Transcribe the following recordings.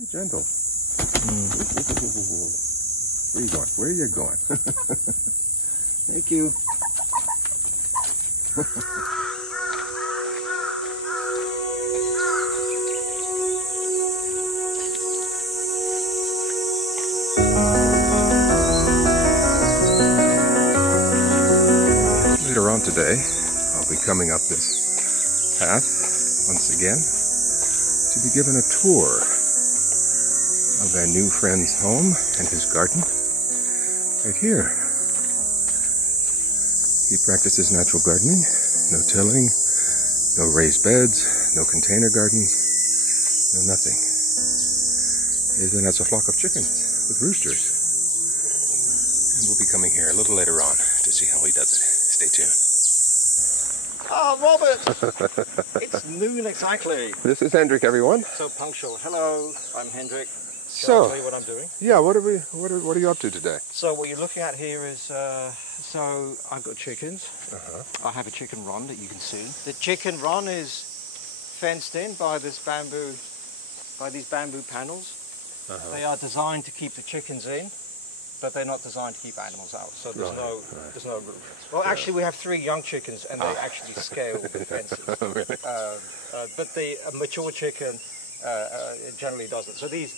Very gentle. Where are you going? Where are you going? Thank you. Later on today, I'll be coming up this path once again to be given a tour of a new friend's home and his garden right here. He practices natural gardening, no tilling, no raised beds, no container gardens, no nothing. He even has a flock of chickens with roosters. And we'll be coming here a little later on to see how he does it. Stay tuned. Oh, Robert! It's noon exactly. This is Hendrik, everyone. So punctual. Hello, I'm Hendrik. So, I'll tell you what I'm doing. Yeah, what are you up to today? So what you're looking at here is, so I've got chickens. I have a chicken run that you can see. The chicken run is fenced in by these bamboo panels. They are designed to keep the chickens in, but they're not designed to keep animals out. So there's there's no roof. Well, actually, we have 3 young chickens, and they actually scale the fences. Really? But the mature chicken generally doesn't. So these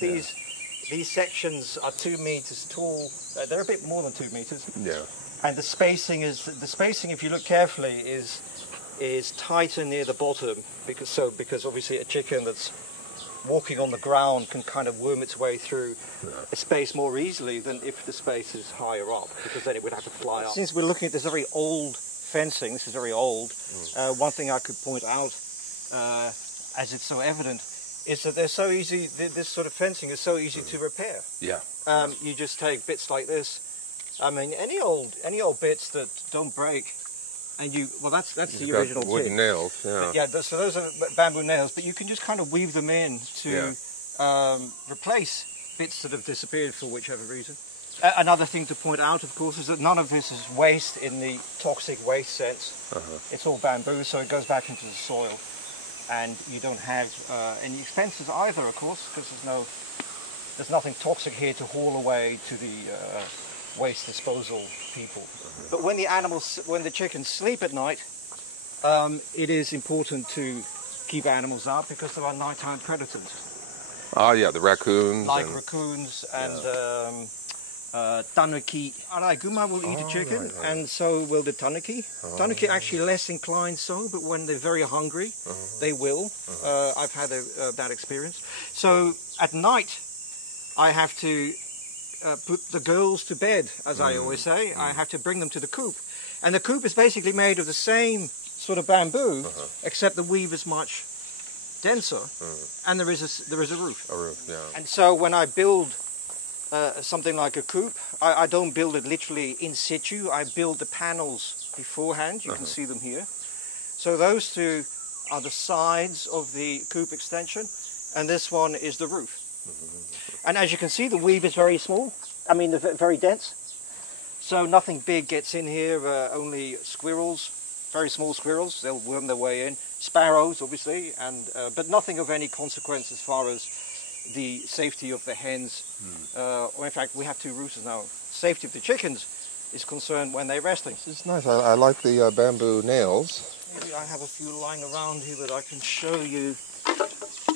sections are 2 meters tall. They're a bit more than 2 meters. Yeah. And the spacing, if you look carefully, is tighter near the bottom because obviously a chicken that's walking on the ground can kind of worm its way through a space more easily than if the space is higher up, because then it would have to fly up. Since we're looking at this very old fencing, this is very old, one thing I could point out, as it's so evident, is that they're so easy, this sort of fencing is so easy to repair. Yeah. You just take bits like this, I mean, any old bits that don't break, and that's the original wooden nails, yeah. So those are bamboo nails, but you can just kind of weave them in to replace bits that have disappeared for whichever reason. Another thing to point out, of course, is that none of this is waste in the toxic waste sense. It's all bamboo, so it goes back into the soil, and you don't have any expenses either, of course, because there's nothing toxic here to haul away to the waste disposal people. But when the chickens sleep at night, it is important to keep animals out because there are nighttime predators. Oh yeah, the raccoons. Raccoons and tanuki. Araiguma will eat a chicken, and so will the tanuki. Tanuki are actually less inclined so, but when they're very hungry, they will. I've had that experience. So at night, I have to put the girls to bed, as I always say. I have to bring them to the coop. And the coop is basically made of the same sort of bamboo, except the weave is much denser, and there is a roof. A roof, yeah. And so when I build something like a coop, I don't build it literally in situ. I build the panels beforehand. You can see them here. So those 2 are the sides of the coop extension, and this one is the roof. And as you can see, the weave is very small. I mean, very dense. So nothing big gets in here. Only squirrels, very small squirrels. They'll worm their way in. Sparrows, obviously, and but nothing of any consequence as far as the safety of the hens. Or in fact, we have 2 roosters now. Safety of the chickens is concerned when they're resting. This is nice. I like the bamboo nails. Maybe I have a few lying around here that I can show you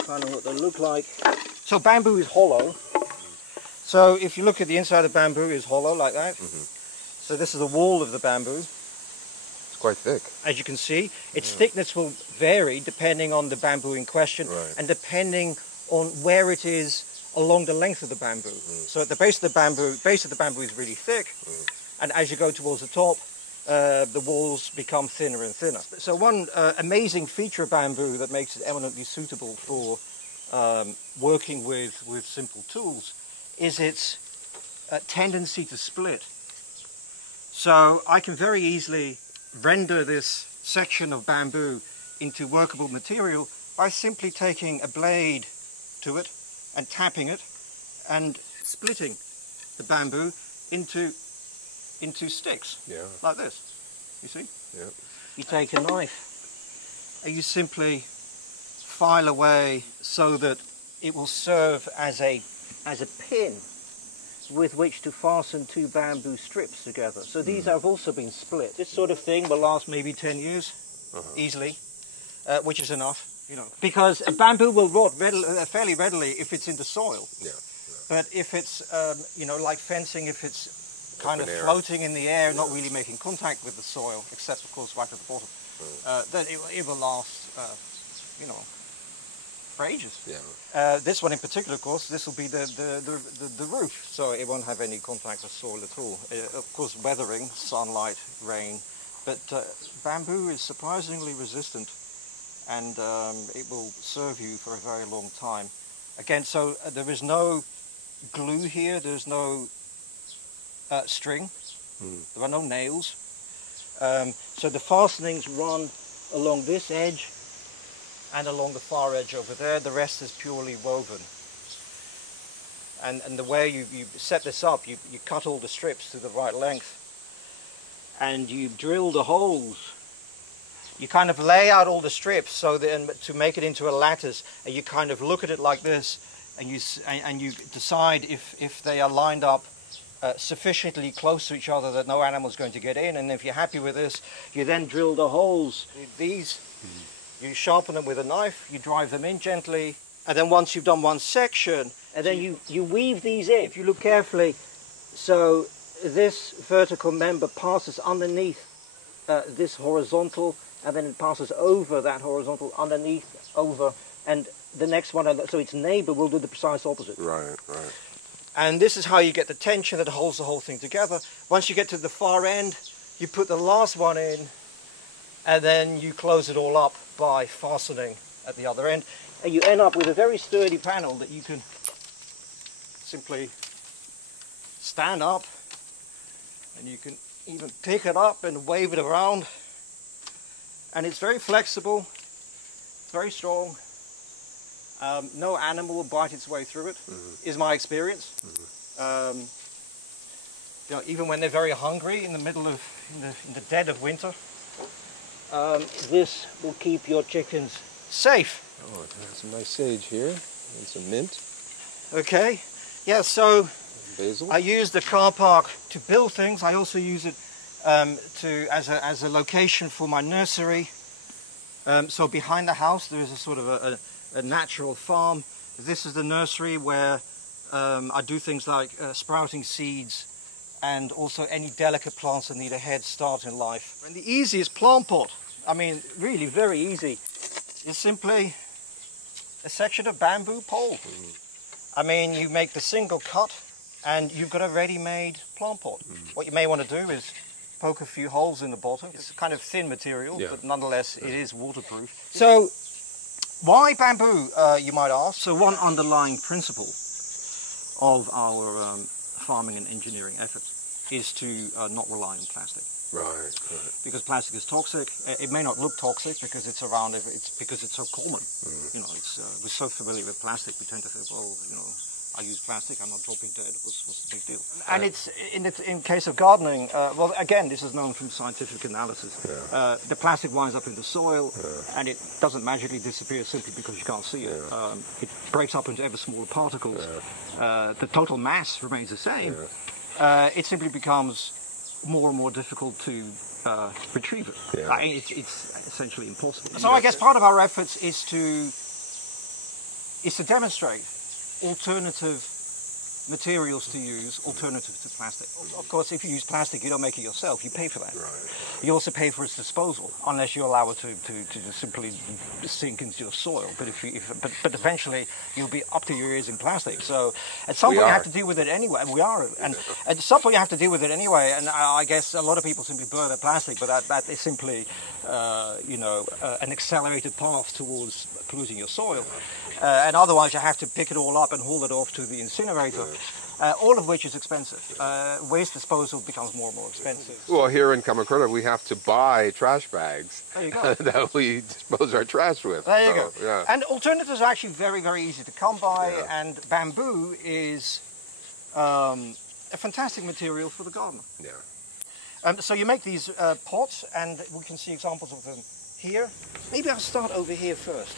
kind of what they look like. So bamboo is hollow. So if you look at the inside of the bamboo, is hollow like that. So this is the wall of the bamboo. It's quite thick. As you can see, its thickness will vary depending on the bamboo in question and depending on where it is along the length of the bamboo. So at the base of the bamboo is really thick, and as you go towards the top, the walls become thinner and thinner. So one amazing feature of bamboo that makes it eminently suitable for working with simple tools is its tendency to split. So I can very easily render this section of bamboo into workable material by simply taking a blade to it and tapping it and splitting the bamboo into sticks, like this, you see? Yeah. You take a knife and you simply file away so that it will serve as a pin with which to fasten 2 bamboo strips together. So these have also been split. This sort of thing will last maybe 10 years, easily, which is enough, you know. Because bamboo will rot fairly readily if it's in the soil. Yeah. But if it's, you know, like fencing, if it's kind of floating in the air, not really making contact with the soil, except of course right at the bottom, then it will last, you know, for ages. Yeah. This one in particular, of course, this will be the roof, so it won't have any contact with soil at all. Of course, weathering, sunlight, rain, but bamboo is surprisingly resistant, and it will serve you for a very long time. Again, so there is no glue here, there's no string, there are no nails, so the fastenings run along this edge and along the far edge over there. The rest is purely woven. And the way you set this up, you cut all the strips to the right length, and you drill the holes. You kind of lay out all the strips so then to make it into a lattice, and you kind of look at it like this, and you decide if they are lined up sufficiently close to each other that no animal is going to get in. And if you're happy with this, you then drill the holes. These, you sharpen them with a knife, you drive them in gently, and then once you've done one section, and then you weave these in. If you look carefully, so this vertical member passes underneath this horizontal, and then it passes over that horizontal, underneath, over, and the next one, so its neighbor will do the precise opposite. Right, right. And this is how you get the tension that holds the whole thing together. Once you get to the far end, you put the last one in, and then you close it all up by fastening at the other end. And you end up with a very sturdy panel that you can simply stand up, and you can even pick it up and wave it around. And it's very flexible, very strong. No animal will bite its way through it, is my experience. You know, even when they're very hungry in the middle of, in the dead of winter, this will keep your chickens safe. Oh, it has some nice sage here and some mint. Okay, yeah, so basil. I use the car park to build things. I also use it as a location for my nursery. So behind the house there is a sort of a natural farm. This is the nursery where I do things like sprouting seeds and also any delicate plants that need a head start in life. And the easiest plant pot, I mean really very easy, is simply a section of bamboo pole. I mean, you make the single cut and you've got a ready-made plant pot. What you may want to do is poke a few holes in the bottom. It's kind of thin material, but nonetheless it is waterproof. So why bamboo, you might ask? So one underlying principle of our farming and engineering efforts is to not rely on plastic. Right. Because plastic is toxic. It may not look toxic because it's around. It's because it's so common. You know, we're so familiar with plastic. We tend to think, well, you know, I use plastic. I'm not dropping dead. What's the big deal? And it's in case of gardening. Well, again, this is known from scientific analysis. The plastic winds up in the soil, and it doesn't magically disappear simply because you can't see it. It breaks up into ever smaller particles. The total mass remains the same. It simply becomes more and more difficult to retrieve it. I mean, it's essentially impossible. So I guess part of our efforts is to demonstrate alternative materials to use, alternative to plastic. Of course, if you use plastic, you don't make it yourself. You pay for that. You also pay for its disposal, unless you allow it to just simply sink into your soil. But but eventually, you'll be up to your ears in plastic. So at some point, you have to deal with it anyway. We are, and at some point, you have to deal with it anyway. And I guess a lot of people simply burn their plastic, but that is simply, you know, an accelerated path towards polluting your soil. And otherwise, you have to pick it all up and haul it off to the incinerator. All of which is expensive. Waste disposal becomes more and more expensive. Well, here in Kamakura, we have to buy trash bags that we dispose our trash with. There you go. Yeah. And alternatives are actually very, very easy to come by, and bamboo is a fantastic material for the garden. So you make these pots, and we can see examples of them here. Maybe I'll start over here first.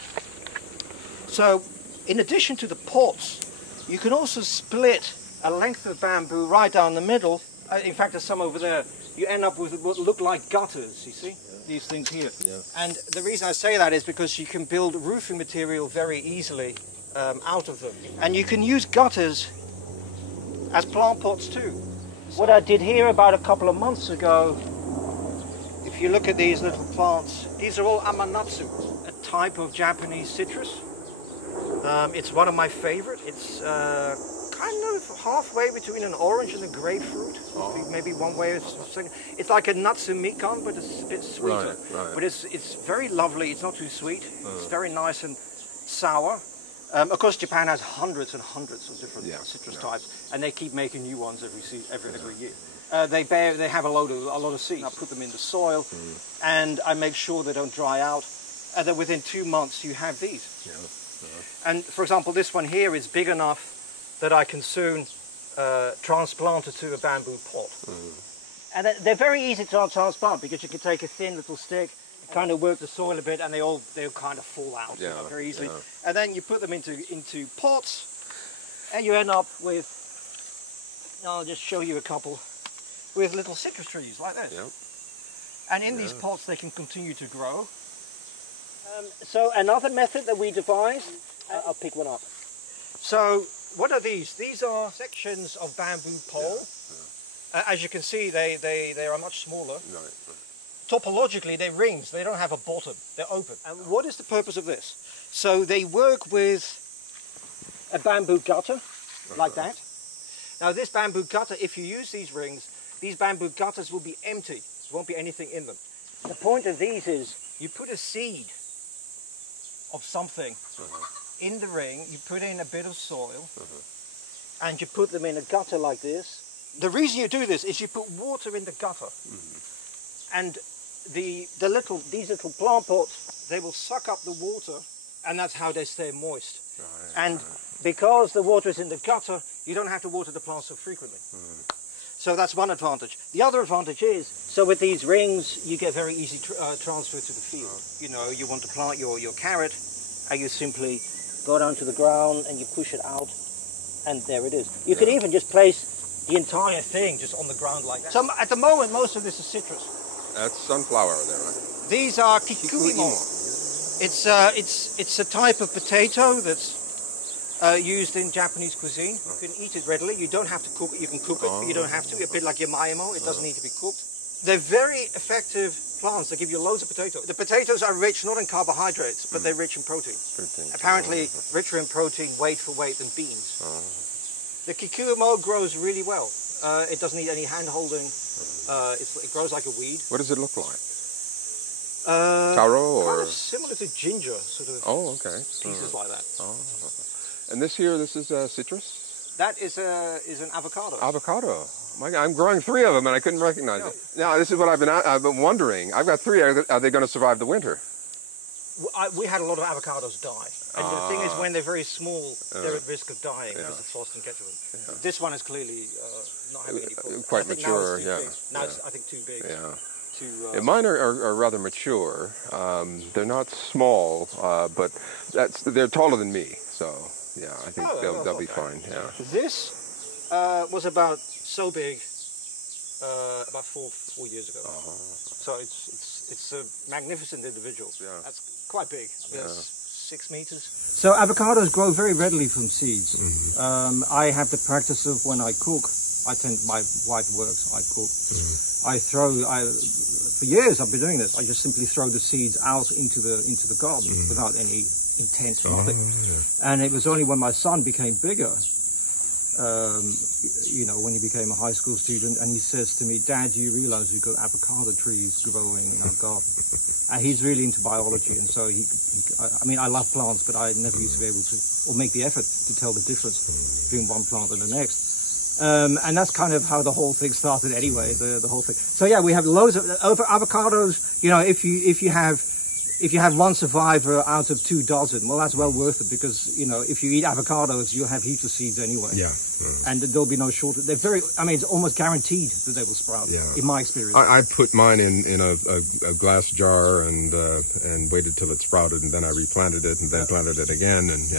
So in addition to the pots, you can also split a length of bamboo right down the middle. In fact, there's some over there. You end up with what look like gutters, you see? These things here. Yeah. And the reason I say that is because you can build roofing material very easily out of them. And you can use gutters as plant pots too. What I did here about a couple of months ago, if you look at these little plants, these are all amanatsu, a type of Japanese citrus. It's one of my favorite. It's kind of halfway between an orange and a grapefruit. Maybe one way or second. It's like a natsu mikan, but it's a bit sweeter. Right. But it's very lovely. It's not too sweet. It's very nice and sour. Of course, Japan has hundreds and hundreds of different citrus types, and they keep making new ones every year. They have a lot of seeds. I put them in the soil, and I make sure they don't dry out. And then within 2 months, you have these. And for example, this one here is big enough that I can soon transplant it to a bamboo pot. And they're very easy to transplant because you can take a thin little stick, kind of work the soil a bit, and they'll kind of fall out very easily. And then you put them into pots, and you end up with, I'll just show you a couple, with little citrus trees like this. And in these pots they can continue to grow. So another method that we devised, I'll pick one up. So what are these? These are sections of bamboo pole. As you can see, they are much smaller. Topologically, they're rings. They don't have a bottom. They're open. And what is the purpose of this? So they work with a bamboo gutter, like that. Now this bamboo gutter, if you use these rings, these bamboo gutters will be empty. There won't be anything in them. The point of these is you put a seed of something in the ring, you put in a bit of soil, and you put them in a gutter like this. The reason you do this is you put water in the gutter, and these little plant pots, they will suck up the water, and that's how they stay moist. Because the water is in the gutter, you don't have to water the plants so frequently. So that's one advantage. The other advantage is, so with these rings, you get very easy transfer to the field. You know, you want to plant your carrot, and you simply go down to the ground and you push it out, and there it is. You could even just place the entire thing just on the ground like that. So at the moment, most of this is citrus. That's sunflower there, right? These are kikuimo. It's a type of potato that's used in Japanese cuisine. You can eat it readily. You don't have to cook it. You can cook it, but you don't have to. A bit like yamaimo, it doesn't need to be cooked. They're very effective plants. They give you loads of potatoes. The potatoes are rich not in carbohydrates, but they're rich in protein. Apparently richer in protein, weight for weight, than beans. The kikuimo grows really well. It doesn't need any hand-holding. It grows like a weed. What does it look like? Taro or? Kind of similar to ginger, sort of. Pieces like that. And this is citrus? That is an avocado. Avocado. My God, I'm growing 3 of them and I couldn't recognize it. Now this is what I've been wondering. I've got 3. Are they going to survive the winter? We had a lot of avocados die. And the thing is, when they're very small, they're at risk of dying because the frost can get to them. This one is clearly not having any problem. Quite mature, Now it's, I think, too big. Mine are rather mature. They're not small, but they're taller than me. So I think they'll be fine. This was about so big about 4 years ago. So it's a magnificent individual. That's quite big. I mean, that's 6 meters. So avocados grow very readily from seeds. I have the practice of when I cook. My wife works, I cook. For years I've been doing this. I just simply throw the seeds out into the garden without any intense nothing. And it was only when my son became bigger, you know, when he became a high school student, and he says to me, "Dad, do you realize we've got avocado trees growing in our garden?" And he's really into biology, and so I mean, I love plants, but I never used to be able to, or make the effort to tell the difference between one plant and the next. And that's kind of how the whole thing started anyway, the whole thing. So yeah, we have loads of avocados. You know, if you have one survivor out of 2 dozen, well, that's well worth it, because, you know, if you eat avocados, you'll have heaps of seeds anyway. And there'll be no shortage. I mean, it's almost guaranteed that they will sprout, in my experience. I put mine in a glass jar and waited till it sprouted, and then I replanted it, and then planted it again, and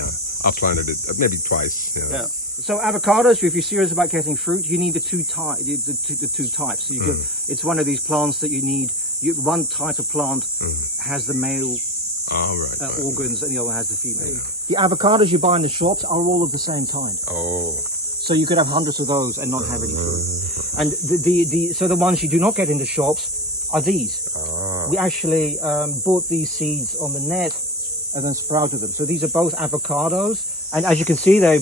I've planted it maybe twice. You know. Yeah. So avocados, if you're serious about getting fruit, you need the two types. So you it's one of these plants that you need. One type of plant has the male organs, and the other has the female. Yeah. The avocados you buy in the shops are all of the same kind. Oh. So you could have hundreds of those and not have any fruit. And so the ones you do not get in the shops are these. We actually bought these seeds on the net and then sprouted them. So these are both avocados. And as you can see, they're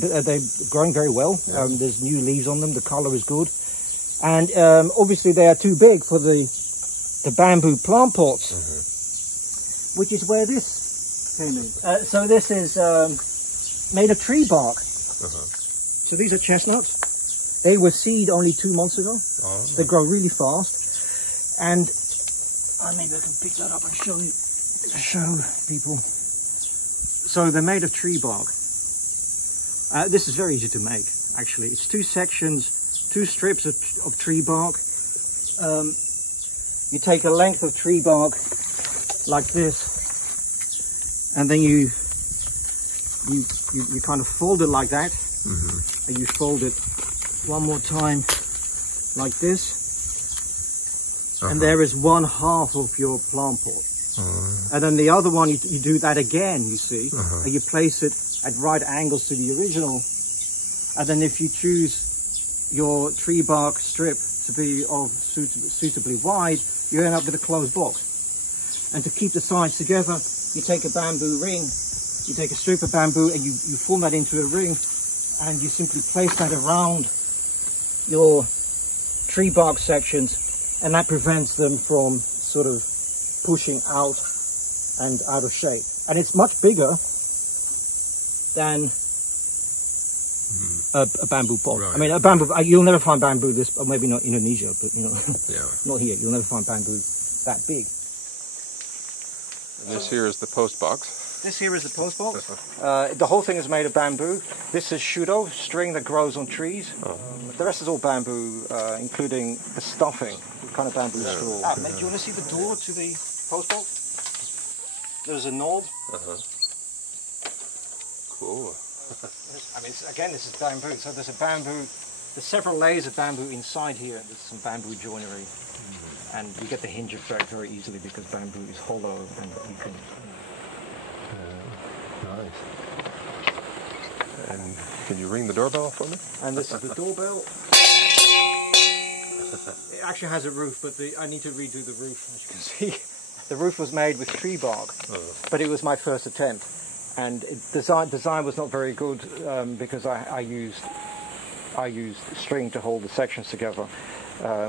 growing very well. There's new leaves on them. The color is good. And obviously they are too big for the bamboo plant pots, which is where this came in. So this is made of tree bark. So these are chestnuts. They were seed only 2 months ago. They grow really fast. And maybe I can pick that up and show people. So they're made of tree bark. This is very easy to make, actually. It's 2 sections, 2 strips of tree bark. You take a length of tree bark like this, and then you kind of fold it like that, and you fold it one more time like this, and there is 1/2 of your plant pot. And then the other one, you do that again, you see, and you place it at right angles to the original. And then if you choose your tree bark strip to be of suitably wide, you end up with a closed box. And to keep the sides together, you take a bamboo ring, you take a strip of bamboo and you form that into a ring, and you simply place that around your tree bark sections, and that prevents them from sort of pushing out and out of shape. And it's much bigger than a bamboo pot. Right. I mean, a bamboo, you'll never find bamboo this, or maybe not Indonesia, but you know, not here. You'll never find bamboo that big. And this here is the post box. This here is the post box. The whole thing is made of bamboo. This is shudo, string that grows on trees. The rest is all bamboo, including the stuffing, the kind of bamboo straw. Do you want to see the door to the post box? There's a knob. Cool. I mean, again, this is bamboo. So there's several layers of bamboo inside here. There's some bamboo joinery, and you get the hinge effect very easily because bamboo is hollow, and you can. Nice. And can you ring the doorbell for me? And this is the doorbell. It actually has a roof, but I need to redo the roof. As you can see, the roof was made with tree bark, but it was my first attempt. And design was not very good because I used string to hold the sections together,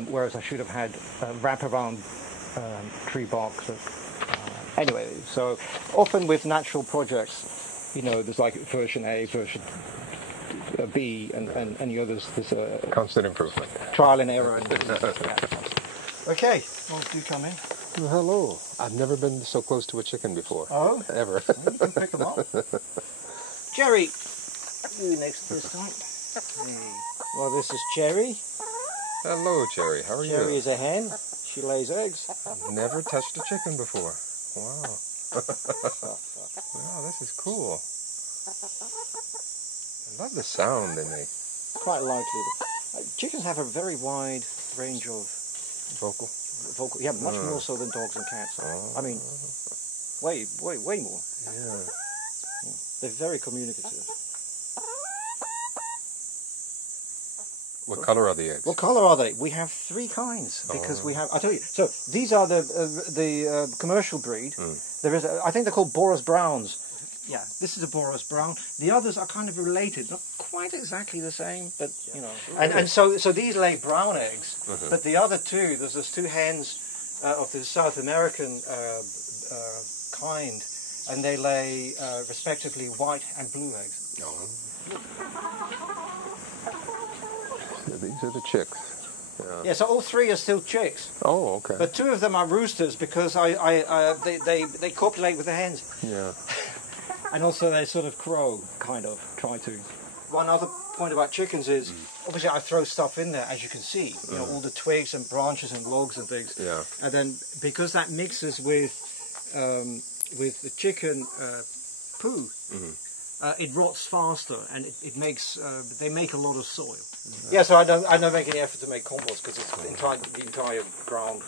whereas I should have had wraparound tree bark. So, anyway, so often with natural projects, you know, there's like version A, version B, and the others. There's a constant improvement, trial and error. Okay, well, do come in. Well, hello. I've never been so close to a chicken before. Oh? Ever. Well, you can pick them up. Jerry, you next this time. Hey. Well, this is Cherry. Hello, Cherry. How are you? Cherry is a hen. She lays eggs. Never touched a chicken before. Wow. Wow, this is cool. I love the sound they make. Quite likely. Chickens have a very wide range of vocal. Yeah, much more so than dogs and cats. I mean, way more. Yeah. They're very communicative. What color are the eggs? What color are they? We have 3 kinds because we have. I'll tell you. So these are the commercial breed. There is. I think they're called Boros Browns. Yeah, this is a Boros Brown. The others are kind of related, not quite exactly the same, but you know. And so these lay brown eggs, but the other 2, there's 2 hens of the South American kind, and they lay respectively white and blue eggs. So these are the chicks. Yeah, so all 3 are still chicks. Oh, okay. But 2 of them are roosters because they copulate with the hens. Yeah. And also they sort of crow, kind of, try to. One other point about chickens is, obviously I throw stuff in there, as you can see. You know, all the twigs and branches and logs and things. Yeah. And then, because that mixes with the chicken poo, it rots faster, and it makes they make a lot of soil. Yeah, so I don't make any effort to make compost because it's the entire ground.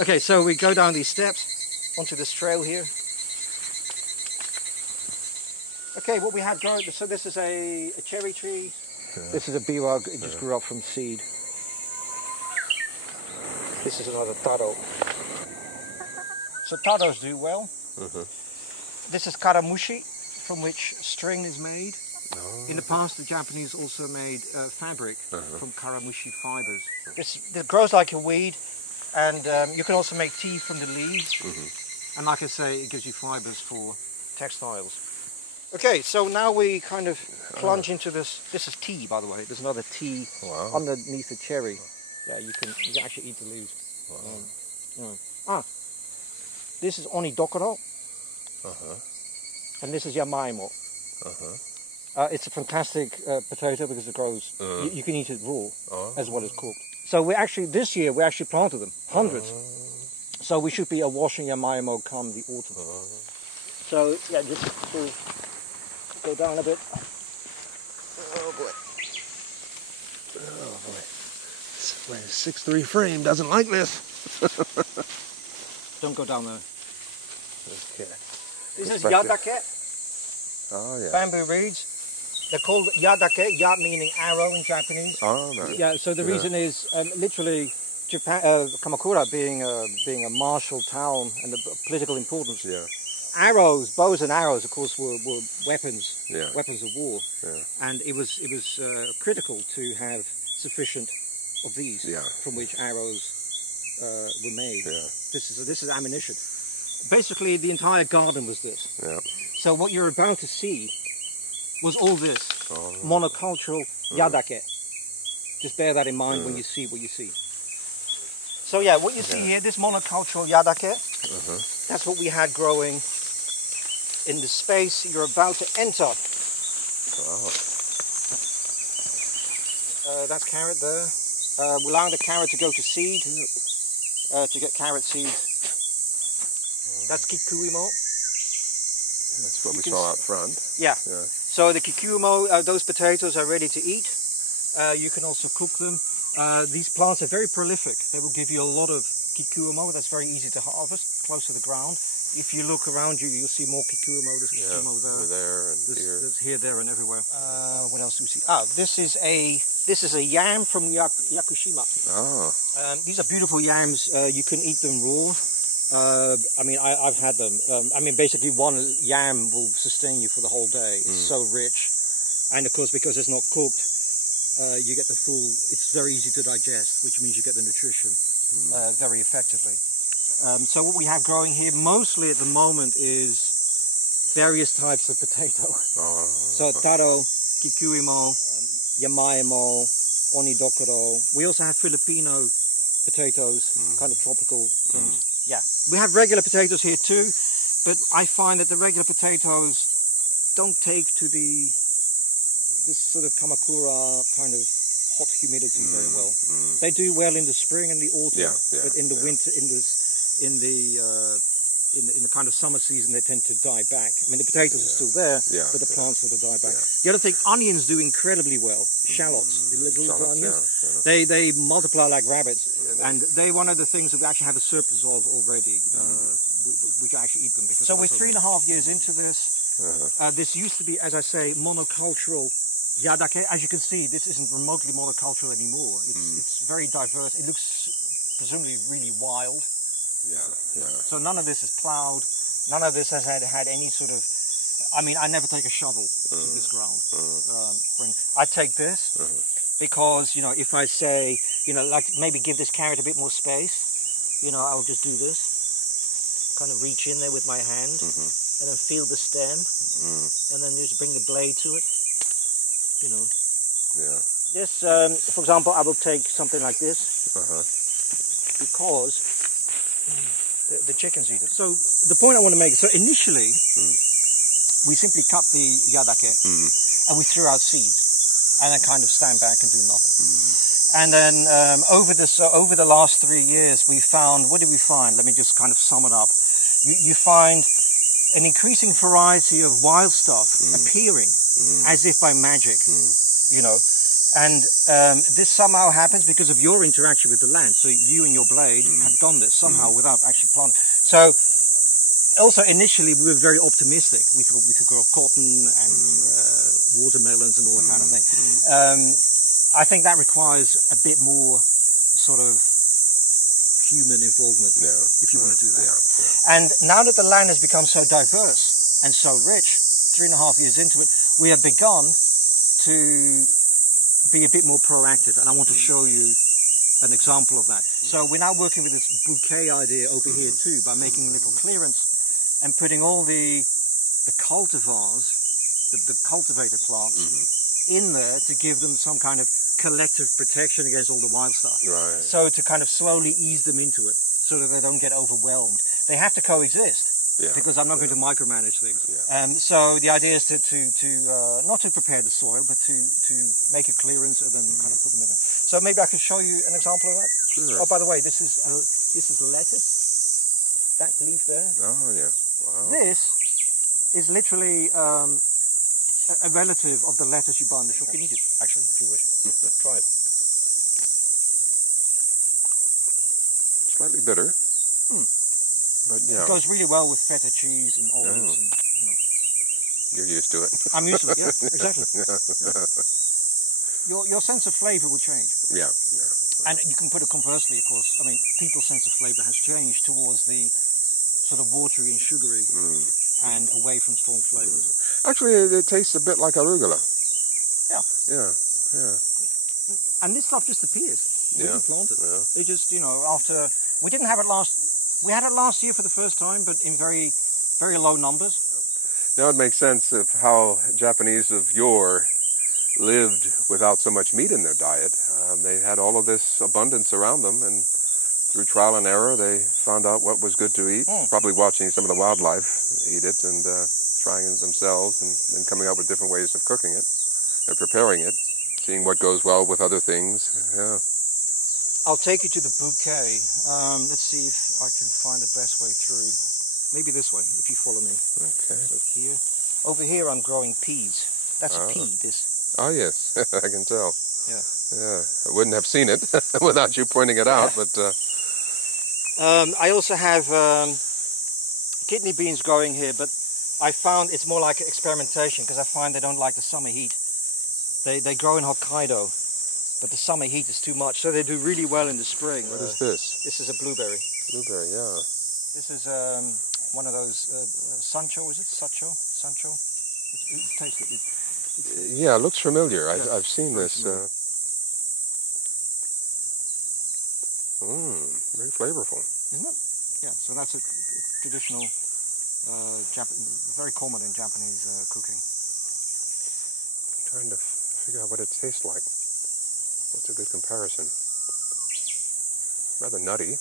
Okay, so we go down these steps onto this trail here. Okay, what we have growing, so this is a cherry tree. Yeah. This is a biwa, it just grew up from seed. This is another taro. So taros do well. This is karamushi, from which string is made. Oh. In the past, the Japanese also made fabric from karamushi fibers. It grows like a weed, and you can also make tea from the leaves. And like I say, it gives you fibers for textiles. Okay, so now we kind of plunge into this. This is tea, by the way. There's another tea underneath the cherry. Yeah, you can actually eat the leaves. Wow. This is onidokoro. And this is yamaimo. It's a fantastic potato because it grows. You can eat it raw as well as cooked. So this year we actually planted them, hundreds. So we should be washing yamaimo come the autumn. So yeah, just to go down a bit. Oh boy. Oh boy. My 6'3" frame doesn't like this. Don't go down there. Okay. This is yadake. Oh yeah. Bamboo reeds. They're called yadake. Ya meaning arrow in Japanese. Oh no. Yeah. So the reason is literally Japan, Kamakura being a martial town and the political importance. Yeah. Arrows, bows and arrows, of course, were weapons. Yeah. Weapons of war. Yeah. And it was critical to have sufficient of these from which arrows were made. Yeah. This is ammunition. Basically, the entire garden was this. Yeah. So what you're about to see was all this monocultural yadake. Just bear that in mind when you see what you see. So yeah, what you see here, this monocultural yadake, that's what we had growing in the space you're about to enter. Wow. That's carrot there. We're allowing the carrot to go to seed, to get carrot seeds. That's kikuimo. That's what we saw out front. Yeah. So the kikuimo, those potatoes are ready to eat. You can also cook them. These plants are very prolific. They will give you a lot of kikuimo. That's very easy to harvest, close to the ground. If you look around you, you'll see more kikuimo. There's kikuimo there. Over there and here. There's here, there, and everywhere. What else do we see? This is a yam from Yakushima. Oh. These are beautiful yams. You can eat them raw. I mean, I've had them. I mean, basically one yam will sustain you for the whole day. It's so rich. And of course, because it's not cooked, you get the full, it's very easy to digest, which means you get the nutrition very effectively. So what we have growing here, mostly at the moment, is various types of potato. So taro, kikuimo, yamaimo, onidokoro. We also have Filipino potatoes, kind of tropical things. Yeah, we have regular potatoes here too, but I find that the regular potatoes don't take to this sort of Kamakura kind of hot humidity very well. They do well in the spring and the autumn, but in the winter, in the kind of summer season, they tend to die back. I mean, the potatoes are still there, but the plants sort of die back. The other thing, onions do incredibly well. Shallots, the little onions, they multiply like rabbits, and they're one of the things that we actually have a surplus of already. We can actually eat them. Because so we're 3.5 years into this. This used to be, as I say, monocultural yadake. As you can see, this isn't remotely monocultural anymore. It's very diverse. It looks presumably really wild. So none of this is ploughed. None of this has had any sort of. I mean, I never take a shovel in this ground. I take this because, you know, if I say, you know, like maybe give this carrot a bit more space, you know, I'll just do this, kind of reach in there with my hand, and then feel the stem, and then just bring the blade to it. You know. This, for example, I will take something like this because. The chickens eat it. So the point I want to make, so initially we simply cut the yadake and we threw out seeds and then kind of stand back and do nothing. And then over the last 3 years we found, what did we find? Let me just kind of sum it up. You find an increasing variety of wild stuff appearing as if by magic, you know. And this somehow happens because of your interaction with the land. So you and your blade have done this somehow without actually planting. So also initially we were very optimistic. We thought we could grow cotton and watermelons and all that kind of thing. I think that requires a bit more sort of human involvement if you want to do that. And now that the land has become so diverse and so rich, 3.5 years into it, we have begun to be a bit more proactive, and I want to show you an example of that. So we're now working with this bouquet idea over here too, by making a little clearance and putting all the cultivars, the cultivated plants, in there to give them some kind of collective protection against all the wild stuff. Right. So to kind of slowly ease them into it, so that they don't get overwhelmed. They have to coexist. Because I'm not going to micromanage things. So the idea is to not to prepare the soil, but to make a clearance and then kind of put them in there. So maybe I can show you an example of that. Sure. Oh, by the way, this is lettuce. That leaf there. Oh yeah. Wow. This is literally a relative of the lettuce you buy in the shop. You can eat it actually if you wish. Try it. Slightly bitter. But yeah, it goes really well with feta cheese and olives. And, you know. You're used to it. I'm used to it. Yeah, exactly. Your sense of flavour will change. Yeah. And you can put it conversely, of course. I mean, people's sense of flavour has changed towards the sort of watery and sugary, and away from strong flavours. Actually, it tastes a bit like arugula. Yeah. And this stuff just appears. We didn't plant it. It just, you know, after we didn't have it last. We had it last year for the first time, but in very, very low numbers. Now it makes sense of how Japanese of yore lived without so much meat in their diet. They had all of this abundance around them, and through trial and error, they found out what was good to eat. Probably watching some of the wildlife eat it and trying it themselves, and coming up with different ways of cooking it and preparing it, seeing what goes well with other things. Yeah. I'll take you to the bouquet. Let's see if I can find the best way through. Maybe this way, if you follow me. Okay. So here. Over here I'm growing peas. That's a pea, this. Oh, yes. I can tell. Yeah. I wouldn't have seen it without you pointing it out, but... I also have kidney beans growing here, but I found it's more like experimentation, because I find they don't like the summer heat. They grow in Hokkaido. But the summer heat is too much, so they do really well in the spring. What is this? This is a blueberry. Blueberry, yeah. This is one of those Sancho, is it? Sancho? It tastes like it. Yeah, it looks familiar. I've seen this. Very flavorful. Isn't it? Yeah, so that's a traditional, very common in Japanese cooking. I'm trying to figure out what it tastes like. What's a good comparison? Rather nutty.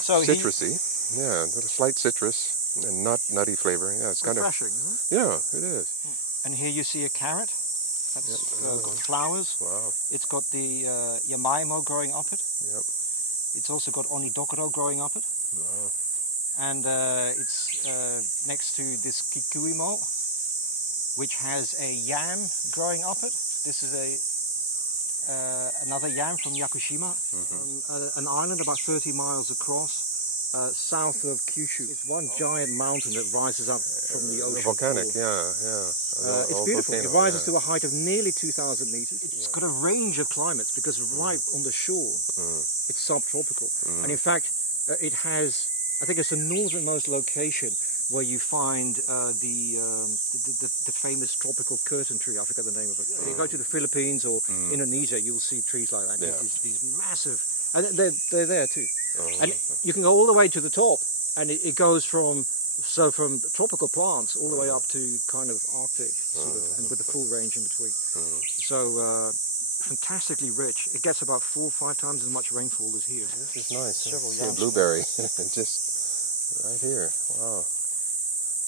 So citrusy. Yeah, a slight citrus and nutty flavor. Yeah, it's kind of refreshing, isn't it? Yeah, it is. And here you see a carrot. That's got flowers. Wow. It's got the yamaimo growing up it. Yep. It's also got onidokoro growing up it. Wow. And it's next to this kikuimo, which has a yam growing up it. This is another yam from Yakushima, an island about 30 miles across, south of Kyushu. It's one giant mountain that rises up from the ocean. Volcanic, yeah. It's beautiful. It rises to a height of nearly 2,000 meters. It's got a range of climates because right on the shore, it's subtropical. And in fact, it has, I think it's the northernmost location where you find the famous tropical curtain tree. I forget the name of it. You go to the Philippines or Indonesia, you'll see trees like that. Yeah. These massive, and they're there too. And you can go all the way to the top, and it goes from tropical plants all the way up to kind of Arctic, sort of, and with the full range in between. So fantastically rich. It gets about 4 or 5 times as much rainfall as here. This is nice. Several blueberry, just right here. Wow.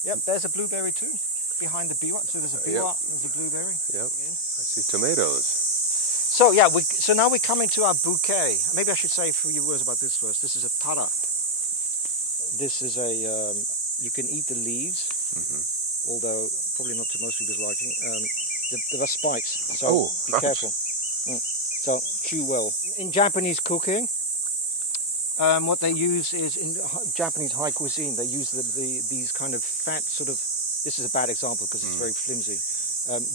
Yep, there's a blueberry too, behind the biwa. So there's a biwa, there's a blueberry. Yep, I see tomatoes. So yeah, so now we're coming to our bouquet. Maybe I should say a few words about this first. This is a tara. this is a, you can eat the leaves, although probably not to most people's liking. There are spikes, so be careful. So chew well. In Japanese cooking, what they use is, in Japanese high cuisine, they use these kind of fat sort of, this is a bad example because it's very flimsy.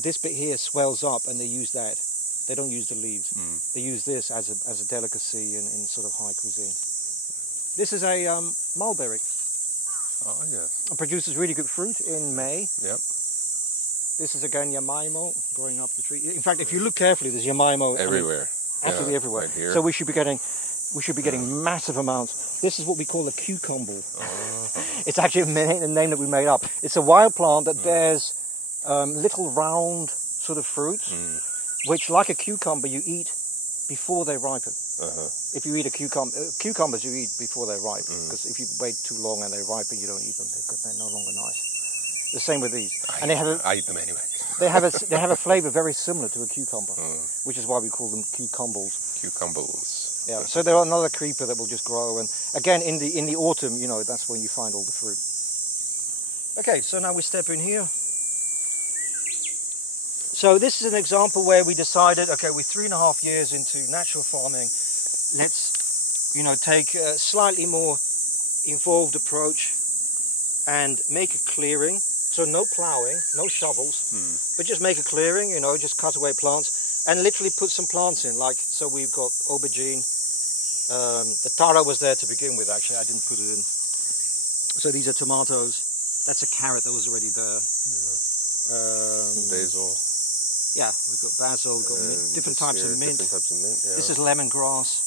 This bit here swells up and they use that. They don't use the leaves. They use this as a delicacy in sort of high cuisine. This is a mulberry. Oh, yes. It produces really good fruit in May. Yep. This is again Yamaimo growing up the tree. In fact, if you look carefully, there's Yamaimo everywhere. Absolutely everywhere. Right here. So we should be getting massive amounts. This is what we call a cucumber. It's actually a name that we made up. It's a wild plant that bears little round sort of fruits, which, like a cucumber, you eat before they ripen. If you eat cucumbers you eat before they're ripe, because if you wait too long and they ripen, you don't eat them because they're no longer nice. The same with these. I eat them anyway. They have a flavour very similar to a cucumber, which is why we call them cucumbers. Cucumbers. Yeah. So they're another creeper that will just grow, and again in the autumn, you know, that's when you find all the fruit. Okay, so now we step in here. So this is an example where we decided, okay, we're 3.5 years into natural farming. Let's, you know, take a slightly more involved approach and make a clearing. So no ploughing, no shovels, but just make a clearing, you know, just cut away plants and literally put some plants in. Like, so we've got aubergine. The taro was there to begin with, actually. I didn't put it in. So these are tomatoes. That's a carrot that was already there. Basil. Yeah, we've got basil, we've got mint, different types of mint. Yeah. This is lemongrass.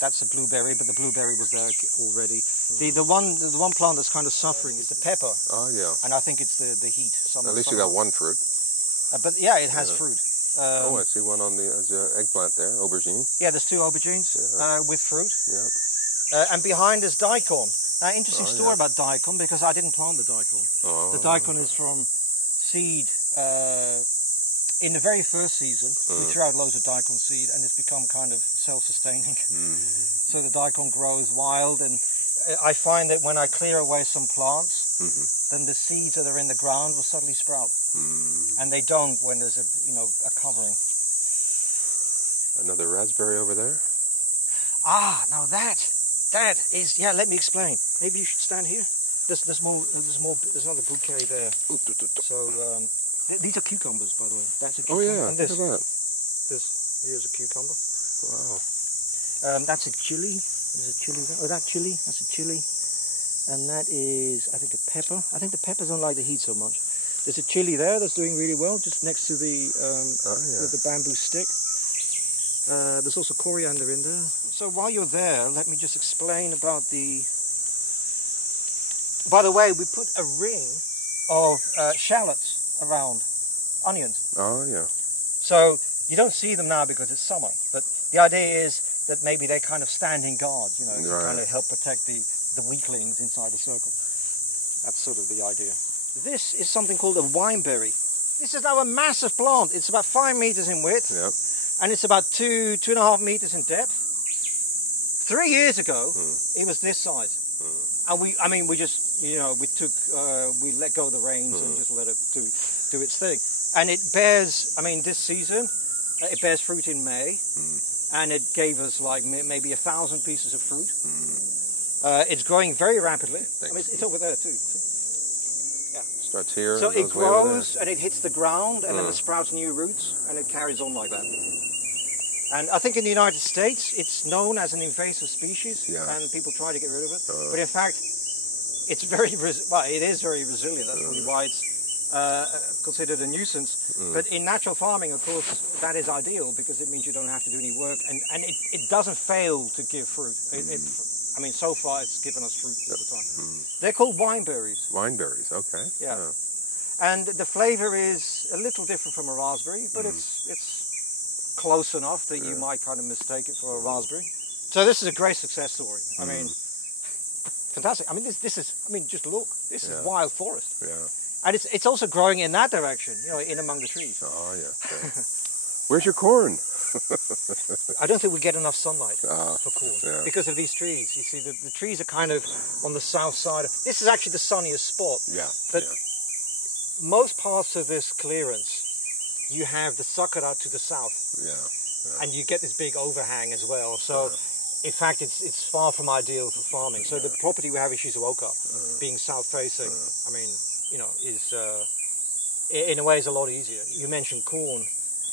That's a blueberry, but the blueberry was there already. The one plant that's kind of suffering is the pepper. Oh yeah. And I think it's the heat. At least you got one fruit. But yeah, it has fruit. I see one on the eggplant there, aubergine. Yeah, there's 2 aubergines with fruit. Yeah. And behind is daikon. Now, interesting story about daikon, because I didn't plant the daikon. The daikon is from seed. In the very first season, we threw out loads of daikon seed, and it's become kind of self-sustaining. So the daikon grows wild, and I find that when I clear away some plants, then the seeds that are in the ground will suddenly sprout, and they don't when there's a covering. Another raspberry over there. Ah, now that is, yeah. Let me explain. Maybe you should stand here. There's another bouquet there. So. These are cucumbers, by the way. That's a cucumber. Oh yeah, and this, look at that. Here's a cucumber. Wow. That's a chili. There's a chili there. Oh, that chili. That's a chili. And that is, I think, a pepper. I think the peppers don't like the heat so much. There's a chili there that's doing really well, just next to the with the bamboo stick. There's also coriander in there. So while you're there, let me just explain about the. By the way, we put a ring of shallots around onions. Oh yeah. So you don't see them now because it's summer, but the idea is that maybe they kind of stand in guard, you know, to kind of help protect the weaklings inside the circle. That's sort of the idea. This is something called a wineberry. This is now a massive plant. It's about 5 meters in width, and it's about 2.5 meters in depth. 3 years ago, it was this size. And we just, you know, we let go of the reins and just let it do its thing. And it bears, this season, it bears fruit in May, and it gave us like maybe 1,000 pieces of fruit. It's growing very rapidly. It's over there too. Yeah. Starts here. So it grows and it hits the ground, and then it sprouts new roots, and it carries on like that. And I think in the United States, it's known as an invasive species, and people try to get rid of it. But in fact, it's it is very resilient. That's probably why it's considered a nuisance. But in natural farming, of course, that is ideal because it means you don't have to do any work, and it doesn't fail to give fruit. So far it's given us fruit all the time. They're called wineberries. Wineberries, okay. Yeah. And the flavour is a little different from a raspberry, but it's close enough that you might kind of mistake it for a raspberry. So this is a great success story. Fantastic. This is, just look. This is wild forest. Yeah. And it's also growing in that direction, you know, in among the trees. Oh, yeah. Where's your corn? I don't think we get enough sunlight for corn because of these trees. You see, the trees are kind of on the south side. This is actually the sunniest spot. Yeah. But most parts of this clearance, you have the SAKURA to the south. Yeah. And you get this big overhang as well. So, in fact, it's far from ideal for farming. So the property we have in Shizuoka, being south-facing, I mean, you know, is in a way is a lot easier. You mentioned corn.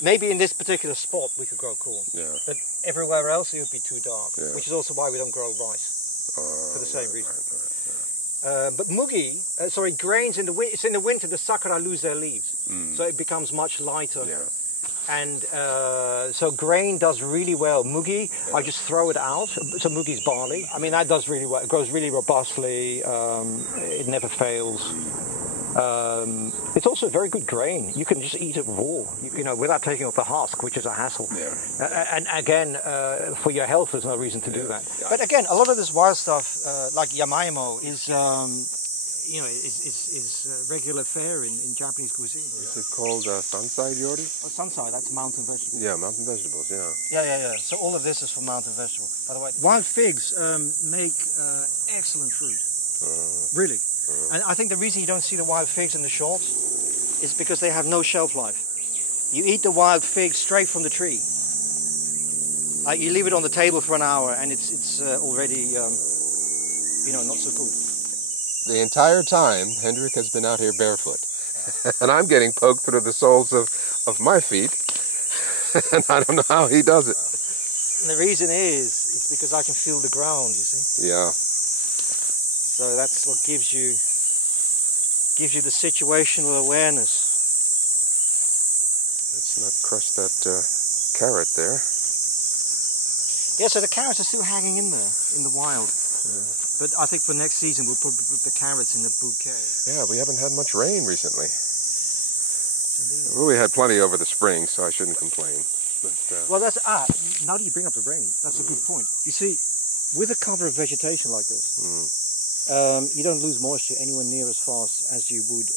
Maybe in this particular spot we could grow corn, but everywhere else it would be too dark, which is also why we don't grow rice, for the same reason. But grains it's in the winter the SAKURA lose their leaves, so it becomes much lighter. And so grain does really well. Mugi, I just throw it out. So mugi's barley. I mean, that does really well. It grows really robustly. It never fails. It's also a very good grain. You can just eat it raw, you know, without taking off the husk, which is a hassle. And again, for your health, there's no reason to do that. But again, a lot of this wild stuff, like yamaimo, is you know, is regular fare in Japanese cuisine. Is it called SANSAI, Jordi? Oh, SANSAI, that's mountain vegetables. Yeah, mountain vegetables. Yeah. So all of this is for mountain vegetable. By the way, wild figs make excellent fruit. Really. And I think the reason you don't see the wild figs in the shops is because they have no shelf life. You eat the wild fig straight from the tree. You leave it on the table for an hour and it's already, you know, not so good. The entire time, Hendrik has been out here barefoot. And I'm getting poked through the soles of my feet. And I don't know how he does it. And the reason is, it's because I can feel the ground, you see. Yeah. So that's what gives you the situational awareness. Let's not crush that carrot there. Yeah, so the carrots are still hanging in there, in the wild. But I think for next season we'll probably put the carrots in a bouquet. Yeah, we haven't had much rain recently. Well, we had plenty over the spring, so I shouldn't complain. But, well, now that you bring up the rain, that's a good point. You see, with a cover of vegetation like this, you don't lose moisture anywhere near as fast as you would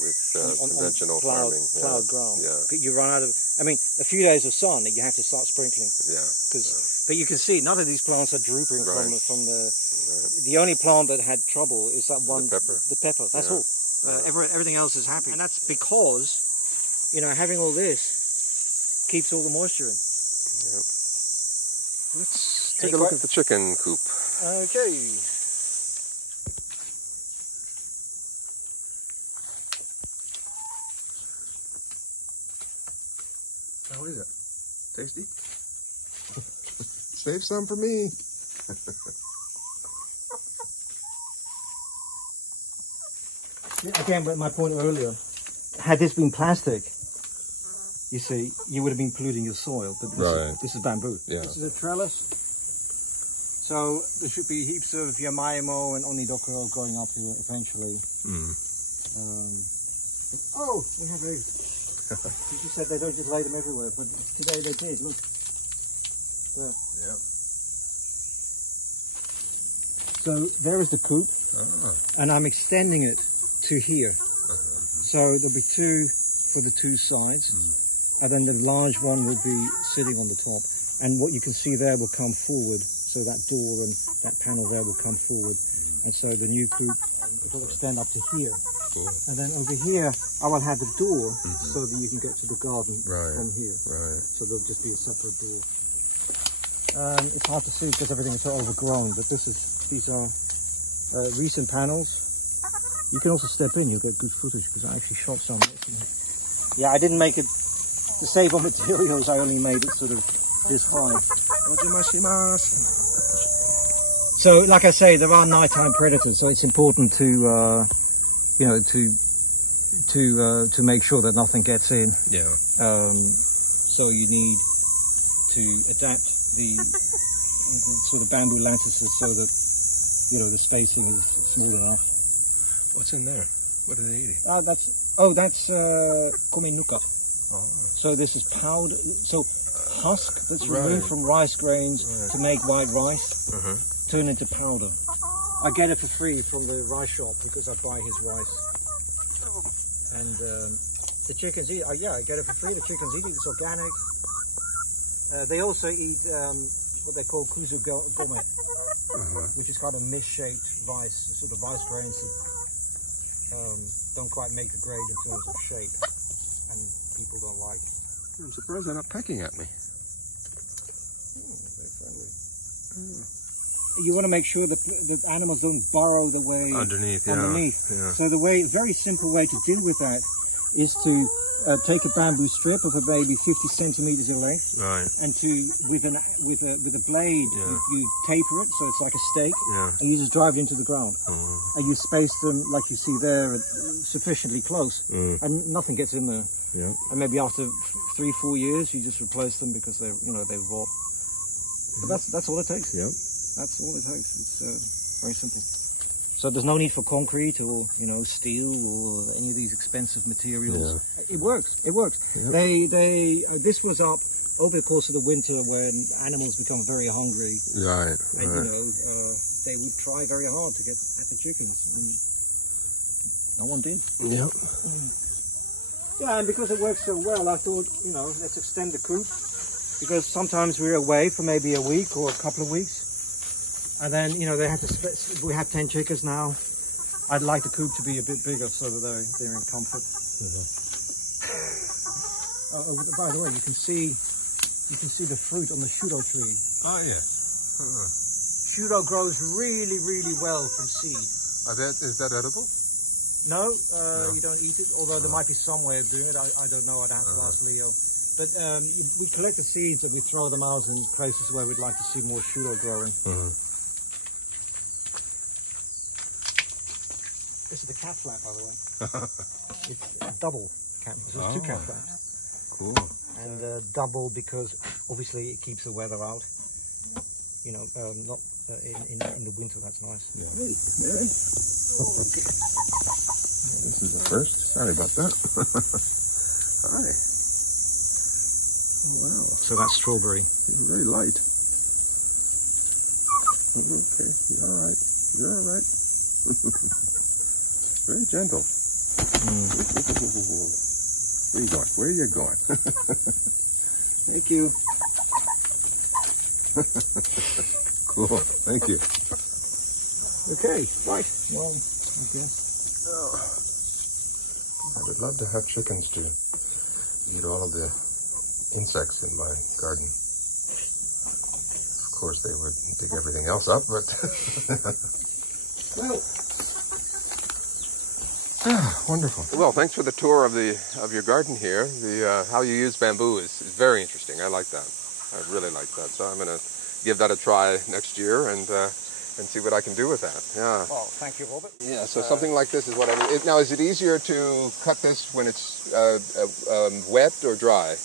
with conventional farming. Plowed ground. You run out of, I mean, a few days of sun, you have to start sprinkling. But you can see none of these plants are drooping from the only plant that had trouble is that one, the pepper. That's all. Everything else is happy, and that's because, you know, having all this keeps all the moisture in. Let's take a look at the chicken coop. Okay. How is it? Tasty? Save some for me. Again, my point earlier, had this been plastic, you see, you would have been polluting your soil, but this is bamboo. This is a trellis. So there should be heaps of yamaimo and onidokoro going up here eventually. Oh, we have eggs. You said they don't just lay them everywhere, but today they did. Look. There. So there is the coop, and I'm extending it to here. So there'll be two for the two sides, and then the large one will be sitting on the top. And what you can see there will come forward, so that door and that panel there will come forward. And so the new coop will extend up to here. And then over here, I will have the door so that you can get to the garden from here. So there'll just be a separate door. It's hard to see because everything is so overgrown, but these are recent panels. You can also step in, you'll get good footage because I actually shot some yesterday. Yeah, I didn't make it to save on materials, I only made it sort of this high. So, like I say, there are nighttime predators, so it's important to you know, to make sure that nothing gets in. So you need to adapt the sort of bamboo lattices so that, you know, the spacing is small enough. What's in there? What are they eating? That's komenuka. So this is powder. So husk that's removed from rice grains to make white rice, turn into powder. I get it for free from the rice shop because I buy his rice. And the chickens eat. I get it for free. The chickens eat it. It's organic. They also eat what they call kuzu gome, which is kind of misshaped rice, sort of rice grains that don't quite make the grade in terms of shape, and people don't like. I'm surprised they're not pecking at me. Very friendly. You want to make sure that the animals don't burrow the way underneath. Yeah. So the very simple way to deal with that is to take a bamboo strip of maybe 50 centimeters in length, right, and with a blade you taper it so it's like a stake, and you just drive it into the ground, and you space them like you see there sufficiently close, and nothing gets in there. Yeah. And maybe after 3-4 years you just replace them because they they rot. But that's all it takes. Yep. That's all it takes. It's very simple. So there's no need for concrete or steel or any of these expensive materials. Yeah. It works. It works. Yep. This was up over the course of the winter when animals become very hungry. Right. And they would try very hard to get at the chickens, and no one did. Yep. Yeah, and because it works so well, I thought let's extend the coop, because sometimes we're away for maybe a week or a couple of weeks. And then, they have to. We have 10 chickens now. I'd like the coop to be a bit bigger so that they're in comfort. By the way, you can see the fruit on the shudo tree. Oh yeah. Shudo grows really, really well from seed. Is that edible? No, you don't eat it. Although there might be some way of doing it. I don't know. I'd have to ask Leo. But we collect the seeds and we throw them out in places where we'd like to see more shudo growing. This is the cat flap, by the way. It's a double cat. So there's 2 cat flaps. Cool. And double because obviously it keeps the weather out. Not in the winter. That's nice. Yeah. Hey, Mary. This is the first. Sorry about that. Hi. Oh wow. So that's strawberry. You're very light. Okay. You're all right. You're all right. Very gentle. Where are you going? Where are you going? Thank you. Cool. Thank you. Okay. Right. Well, I guess. I'd love to have chickens to eat all of the insects in my garden. Of course, they would dig everything else up, but well. Wonderful. Well, thanks for the tour of your garden here. The how you use bamboo is very interesting. I like that. I really like that. So I'm going to give that a try next year and see what I can do with that. Yeah. Well, thank you, Robert. Yeah. So something like this is what I mean. Now, is it easier to cut this when it's wet or dry?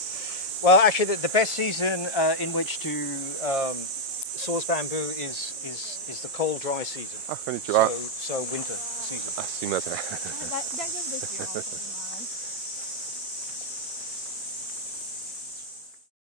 Well, actually, the best season in which to source bamboo is the cold, dry season. So winter season. すいません。大丈夫ですよ。